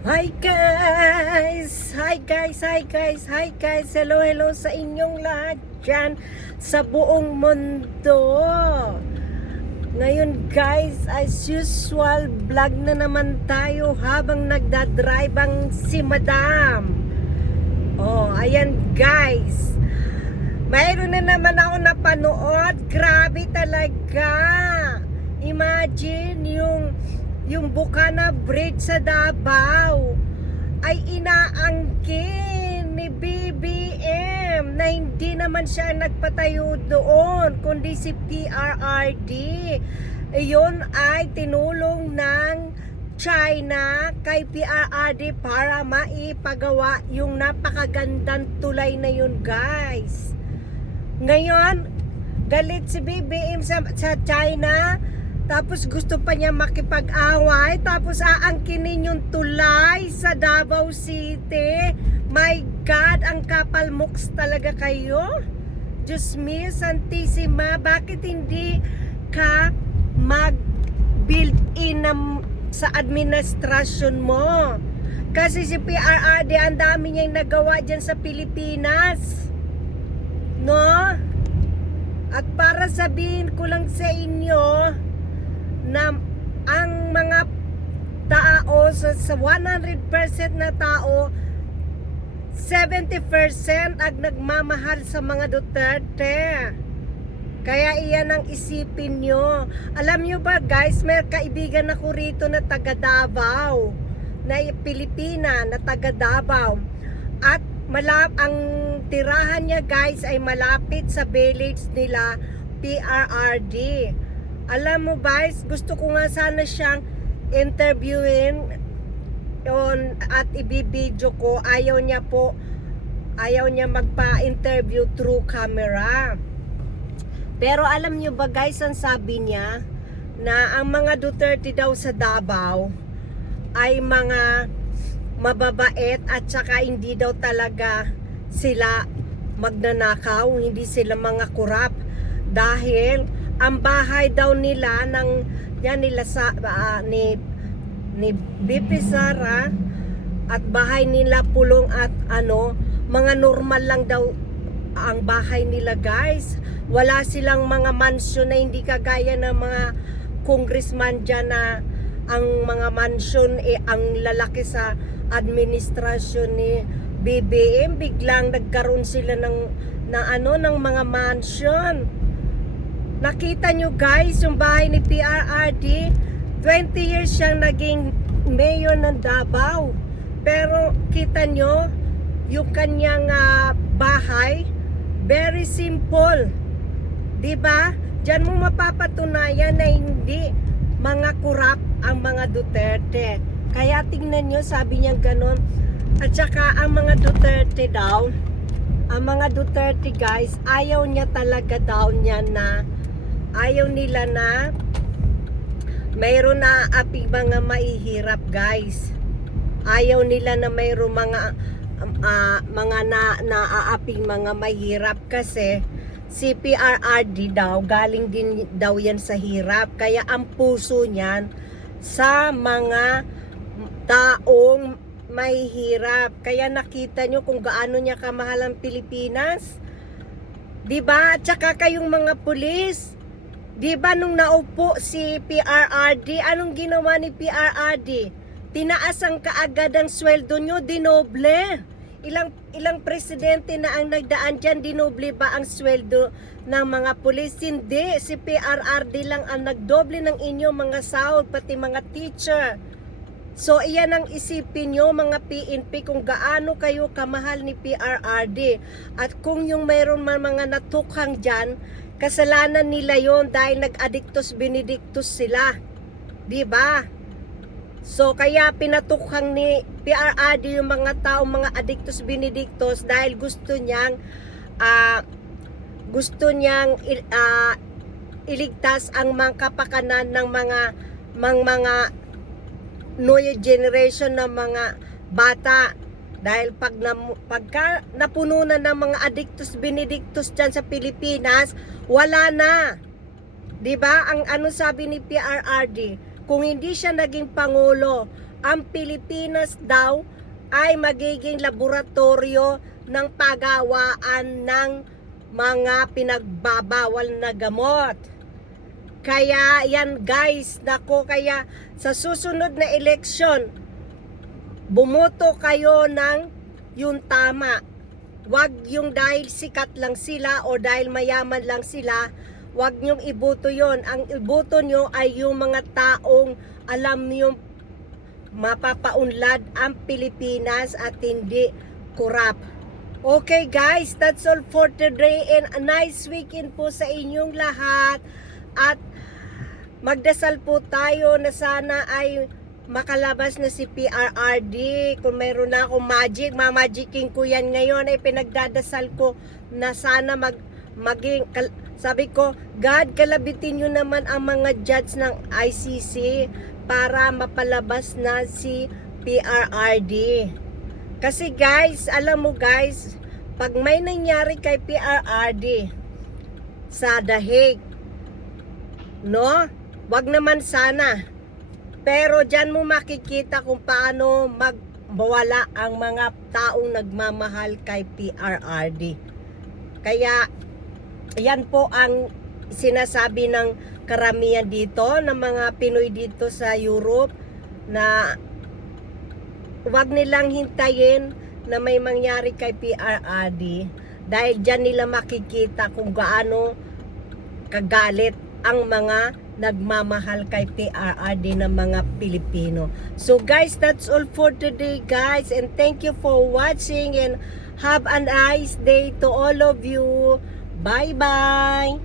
Hi guys! Hi guys! Hi guys! Hi guys! Hello, hello sa inyong lahat dyan sa buong mundo. Ngayon guys, as usual, vlog na naman tayo habang nagdadrive ang si Madam. Oh, ayan guys. Mayroon na naman ako napanood. Grabe talaga. Imagine yung Bukana Bridge sa Davao ay inaangkin ni BBM na hindi naman siya nagpatayo doon kundi si PRRD. Iyon ay tinulong ng China kay PRRD para maipagawa yung napakagandang tulay na yun guys. Ngayon galit si BBM sa China, tapos gusto pa niya makipag-away, tapos aangkinin yung tulay sa Davao City. My God, ang kapal muks talaga kayo. Diyos mio, Santissima, bakit hindi ka mag-build in sa administrasyon mo? Kasi si PRRD, ang dami niyang nagawa dyan sa Pilipinas. No? At para sabihin ko lang sa inyo na ang mga tao sa 100% na tao, 70% ang nagmamahal sa mga Duterte. Kaya iyan ang isipin nyo. Alam nyo ba guys, may kaibigan ako rito na taga Davao, na Pilipina na taga Davao. At ang tirahan niya guys ay malapit sa village nila PRRD. Alam mo guys, gusto ko nga sana siyang interviewin at ibibideo ko. Ayaw niya magpa-interview through camera. Pero alam niyo ba guys, ang sabi niya na ang mga Duterte daw sa Davao ay mga mababait at saka hindi daw talaga sila magnanakaw, hindi sila mga kurap, dahil ang bahay daw nila ni BP Sara at bahay nila Pulong at mga normal lang daw ang bahay nila guys. Wala silang mga mansion na hindi kagaya ng mga congressman dyan na ang mga mansion ang lalaki sa administrasyon ni BBM. Biglang nagkaroon sila ng mga mansion. Nakita nyo guys yung bahay ni PRRD, 20 years siyang naging mayor ng Davao, pero kita nyo yung kanyang bahay, very simple, diba? Diyan mo mapapatunayan na hindi mga kurap ang mga Duterte. Kaya tingnan nyo, sabi niya ganon. At saka ang mga Duterte daw, ang mga Duterte guys, ayaw niya talaga daw niya na, ayaw nila na mayroon na aping mga mahihirap guys. Ayaw nila na mayroon mga naaaping mga mahirap, kasi si PRRD daw, galing din daw yan sa hirap. Kaya ang puso niyan sa mga taong may hirap. Kaya nakita nyo kung gaano niya kamahal ang Pilipinas, diba? At saka kayong mga pulis, diba nung naupo si PRRD, anong ginawa ni PRRD? Tinaasan kaagad ang sweldo nyo, dinoble. Ilang presidente na ang nagdaan dyan, dinoble ba ang sweldo ng mga pulis? Hindi, si PRRD lang ang nagdoble ng inyong mga sahod, pati mga teacher. So iyan ang isipin nyo mga PNP, kung gaano kayo kamahal ni PRRD. At kung yung mayroon man mga natukhang dyan, kasalanan nila yon dahil nag-addictus benedictus sila, diba? So kaya pinatukhang ni PRRD yung mga tao, mga addictus benedictus, dahil gusto niyang iligtas ang mga kapakanan ng mga new generation ng mga bata. Dahil pagka napuno na ng mga addictus benedictus dyan sa Pilipinas, wala na. Diba? Ang sabi ni PRRD, kung hindi siya naging pangulo, ang Pilipinas daw ay magiging laboratorio ng paggawaan ng mga pinagbabawal na gamot. Kaya yan guys, nako, kaya sa susunod na eleksyon, bumoto kayo ng yung tama. Wag yung dahil sikat lang sila o dahil mayaman lang sila, wag nyong iboto yon. Ang iboto nyo ay yung mga taong alam yung mapapaunlad ang Pilipinas at hindi kurap. Okay guys, that's all for today and a nice weekend po sa inyong lahat. At magdasal po tayo na sana ay makalabas na si PRRD. Kung mayroon na akong magic, mamagicking ko yan ngayon, ay pinagdadasal ko na sana sabi ko, God, kalabitin nyo naman ang mga judge ng ICC para mapalabas na si PRRD. Kasi guys, alam mo guys, pag may nangyari kay PRRD sa The Hague, no? Wag naman sana. Pero dyan mo makikita kung paano magmawala ang mga taong nagmamahal kay PRRD. Kaya, yan po ang sinasabi ng karamihan dito, ng mga Pinoy dito sa Europe, na wag nilang hintayin na may mangyari kay PRRD. Dahil dyan nila makikita kung gaano kagalit ang mga nagmamahal kay PRRD ng mga Pilipino. So guys, that's all for today guys, and thank you for watching and have a nice day to all of you. Bye bye.